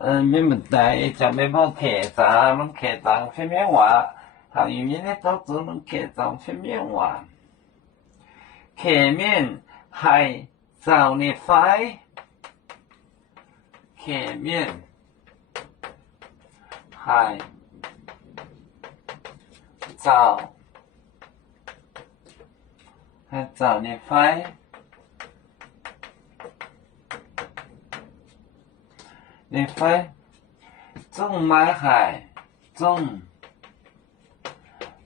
免问题，就要无客栈，拢客栈片面话，行语言的都只能客栈片面话。客面系造你快，客面系造你快。你快，中买海，中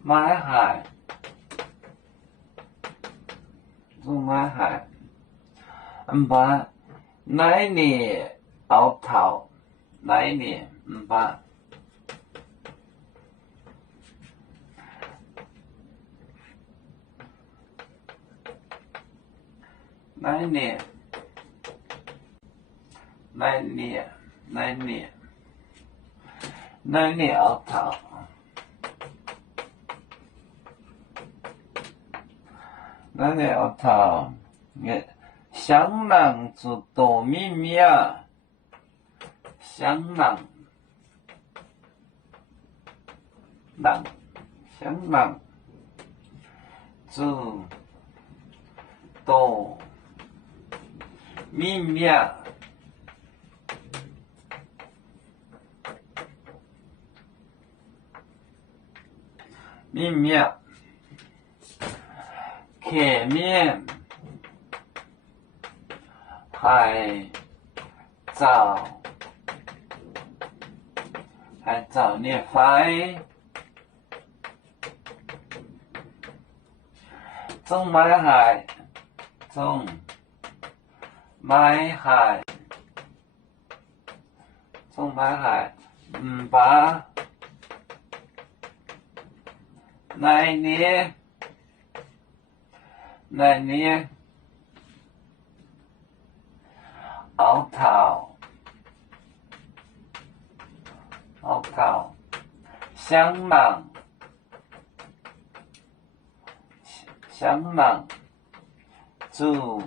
买海，把来年后头，来年把来年后头，来年后头，香囊子多米米啊，香囊子多米米啊。面面，客面，还造你快，中买海，把。来年后头，香囊做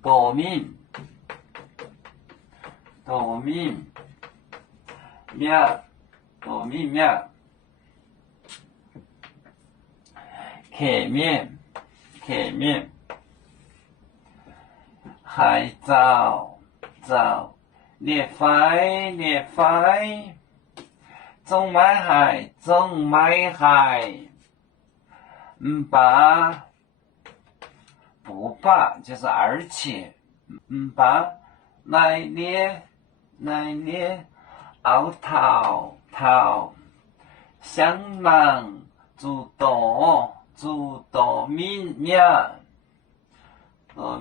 多面面。客面，还造你快，中买海，不把就是而且，把来年后头，香囊做多面面，客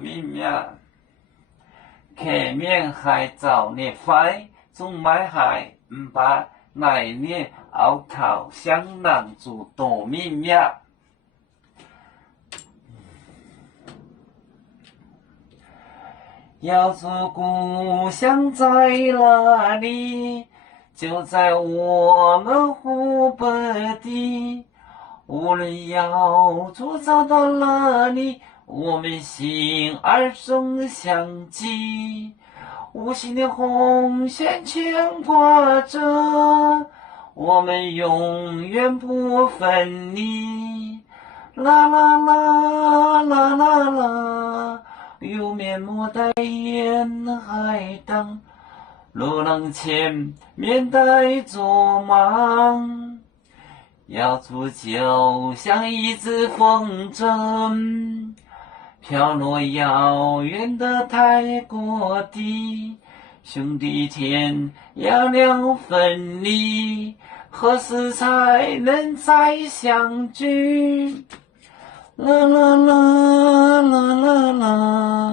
面还造你快，中买海，把来年后头香囊做多面面。要说故乡在哪里？就在我们湖北地。无论要住找到哪里，我们心儿总相系。无形的红线牵挂着，我们永远不分离。啦啦啦啦啦啦，有面目在沿海荡，路浪前面带着忙。要煮就像一只风筝，飘落遥远的泰国地。兄弟间要两分离，何时才能再相聚？啦啦啦啦啦啦。